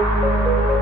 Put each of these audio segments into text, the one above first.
Música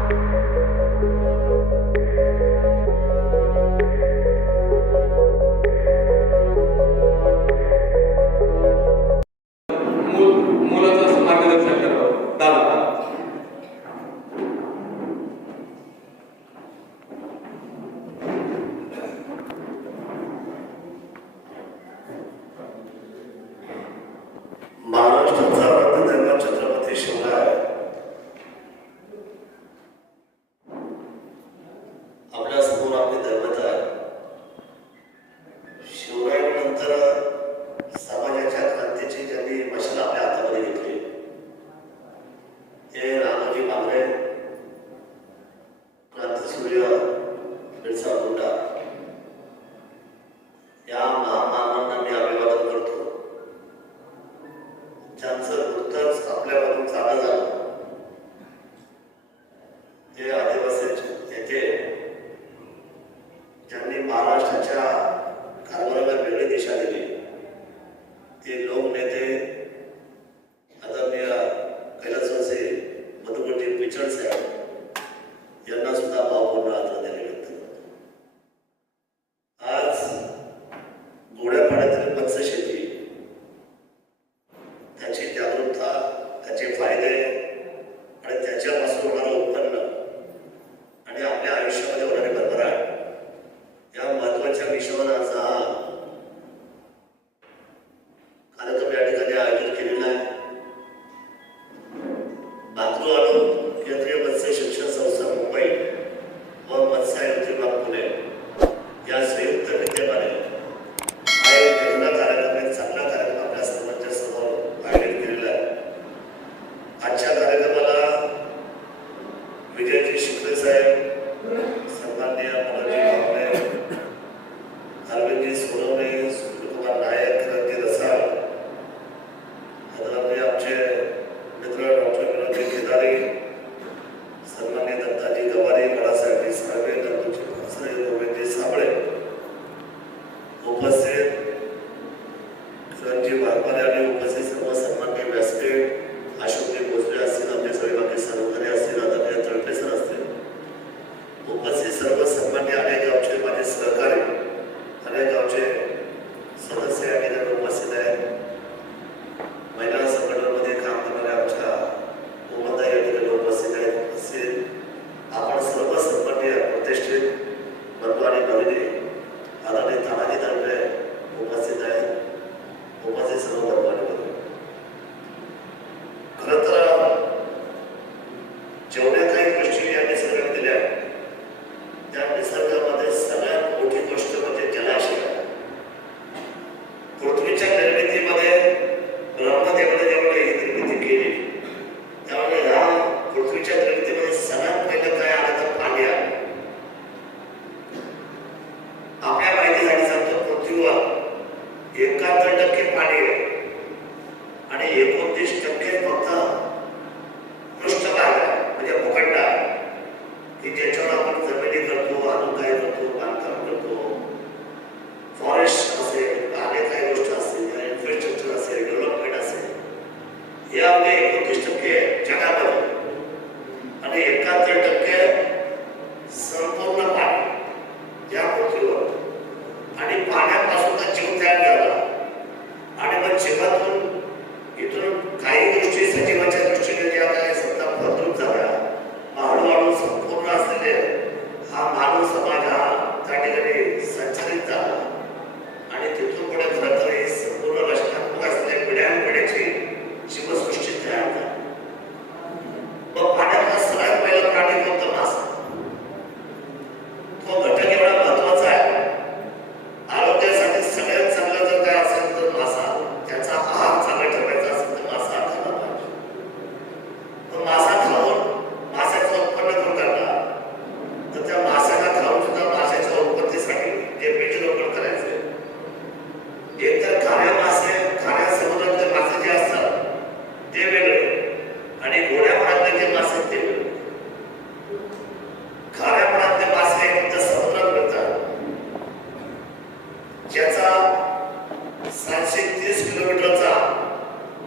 सातशे तीस किलोमीटरचा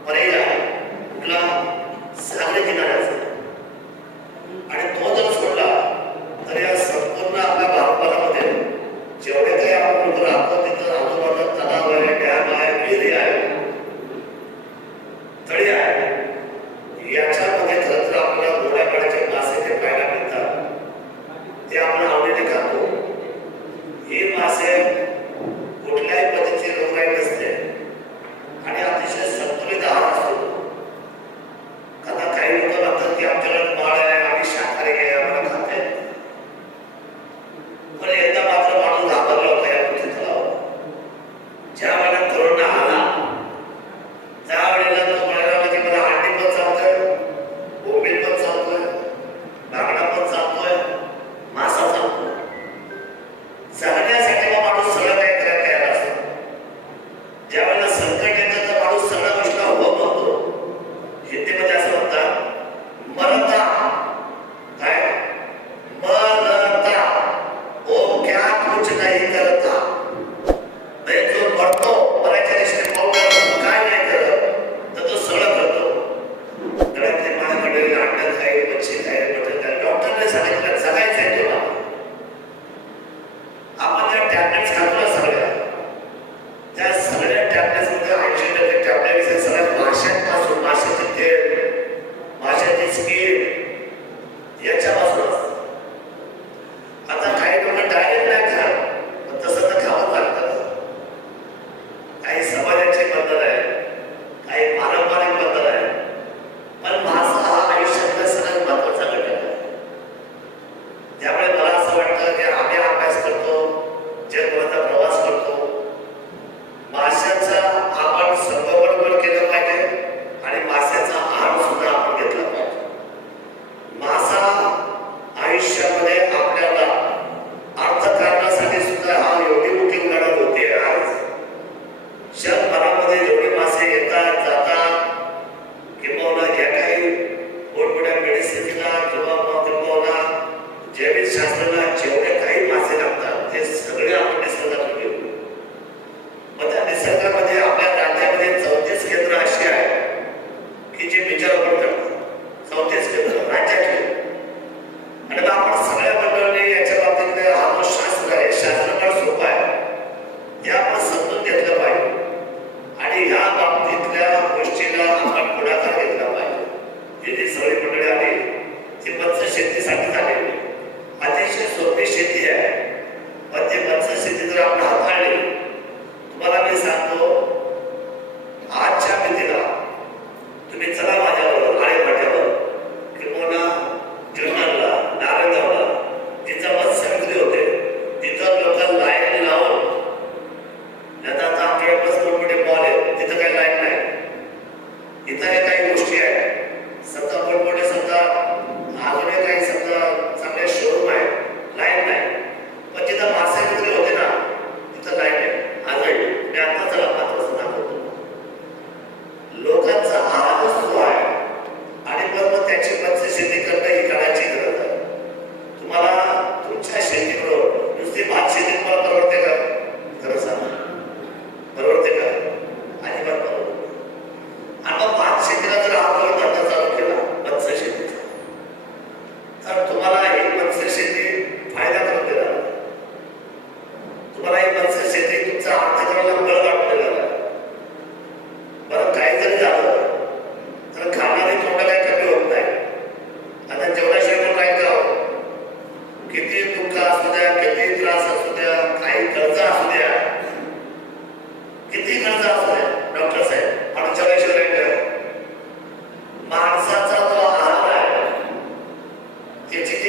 पर्याय कुठला सागरी किनाऱ्याचा आणि तो जर सोडला तर या संपूर्ण आपल्या भारतभरामध्ये जेवढे काही आपण लोक राहतो तिथं आजूबाजूला तलाव आहे डॅम आहे विहिरी आहे तळी आहे. याच्यामध्ये खरंतर आपल्याला गोड्या पाण्याचे मासे जे पाहायला मिळतात ते आपण आवडीने खातो. हे मासे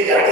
diga